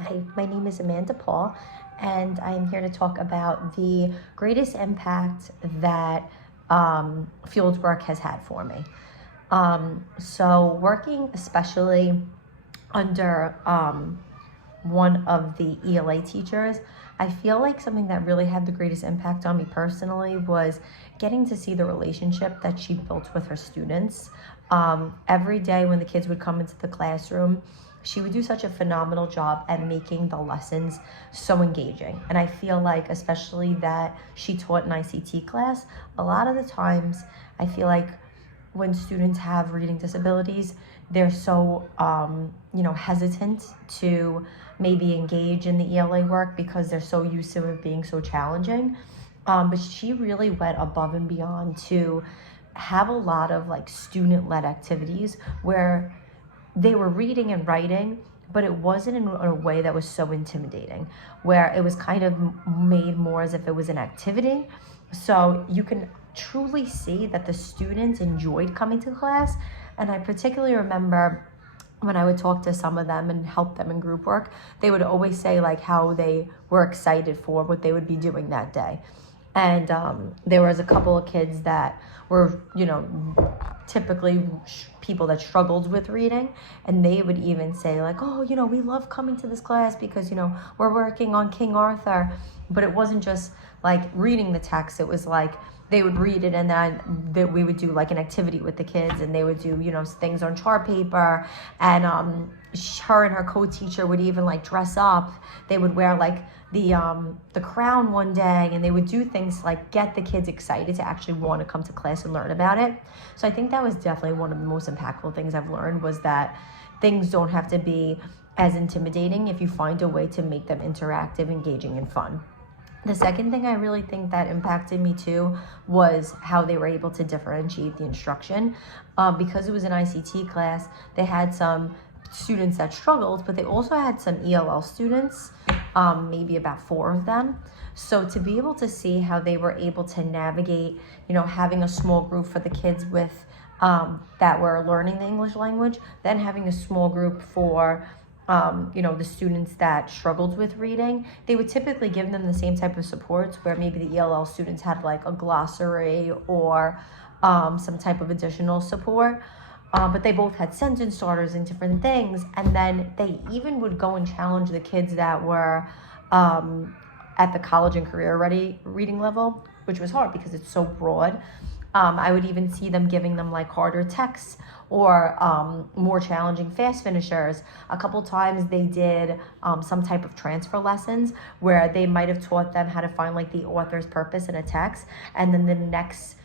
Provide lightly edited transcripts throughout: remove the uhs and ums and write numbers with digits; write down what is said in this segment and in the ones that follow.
Hi, my name is Amanda Paul, and I am here to talk about the greatest impact that fieldwork has had for me. So, working especially under one of the ELA teachers, I feel like something that really had the greatest impact on me personally was getting to see the relationship that she built with her students. Every day when the kids would come into the classroom, she would do such a phenomenal job at making the lessons so engaging. And I feel like, especially that she taught an ICT class, a lot of the times I feel like when students have reading disabilities, they're so hesitant to maybe engage in the ELA work because they're so used to it being so challenging. But she really went above and beyond to have a lot of like student-led activities where they were reading and writing, but it wasn't in a way that was so intimidating, where it was kind of made more as if it was an activity. So you can truly see that the students enjoyed coming to class. And I particularly remember when I would talk to some of them and help them in group work, they would always say like how they were excited for what they would be doing that day. And there was a couple of kids that were, typically people that struggled with reading, and they would even say like, oh, we love coming to this class because, we're working on King Arthur. But it wasn't just like reading the text. It was like they would read it, and then we would do like an activity with the kids, and they would do, things on chart paper. And her and her co-teacher would even like dress up. They would wear like the crown one day, and they would do things like get the kids excited to actually want to come to class and learn about it. So I think that was definitely one of the most impactful things I've learned, was that things don't have to be as intimidating if you find a way to make them interactive, engaging, and fun. The second thing I really think that impacted me too was how they were able to differentiate the instruction. Because it was an ICT class, they had some students that struggled, but they also had some ELL students, maybe about 4 of them. So to be able to see how they were able to navigate, having a small group for the kids with that were learning the English language, then having a small group for the students that struggled with reading, they would typically give them the same type of supports, where maybe the ELL students had like a glossary or some type of additional support. But they both had sentence starters and different things. And then they even would go and challenge the kids that were at the college and career ready reading level, which was hard because it's so broad. I would even see them giving them like harder texts or more challenging fast finishers. A couple times they did some type of transfer lessons where they might have taught them how to find like the author's purpose in a text, and then the next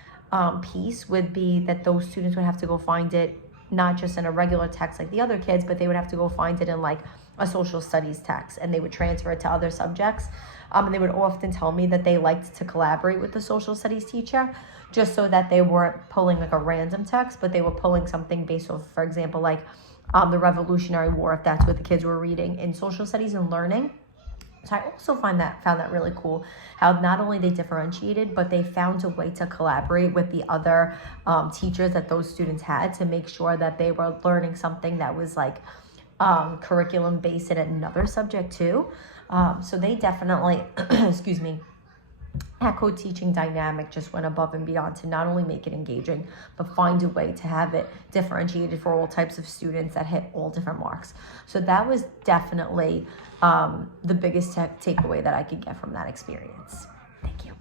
piece would be that those students would have to go find it not just in a regular text like the other kids, but they would have to go find it in like a social studies text, and they would transfer it to other subjects. And they would often tell me that they liked to collaborate with the social studies teacher, just so that they weren't pulling like a random text, but they were pulling something based off, for example, like the Revolutionary War, if that's what the kids were reading in social studies and learning. So I also found that really cool, how not only they differentiated, but they found a way to collaborate with the other teachers that those students had to make sure that they were learning something that was like curriculum based in another subject too. So they definitely, excuse me, that co-teaching dynamic just went above and beyond to not only make it engaging, but find a way to have it differentiated for all types of students that hit all different marks. So that was definitely the biggest takeaway that I could get from that experience. Thank you.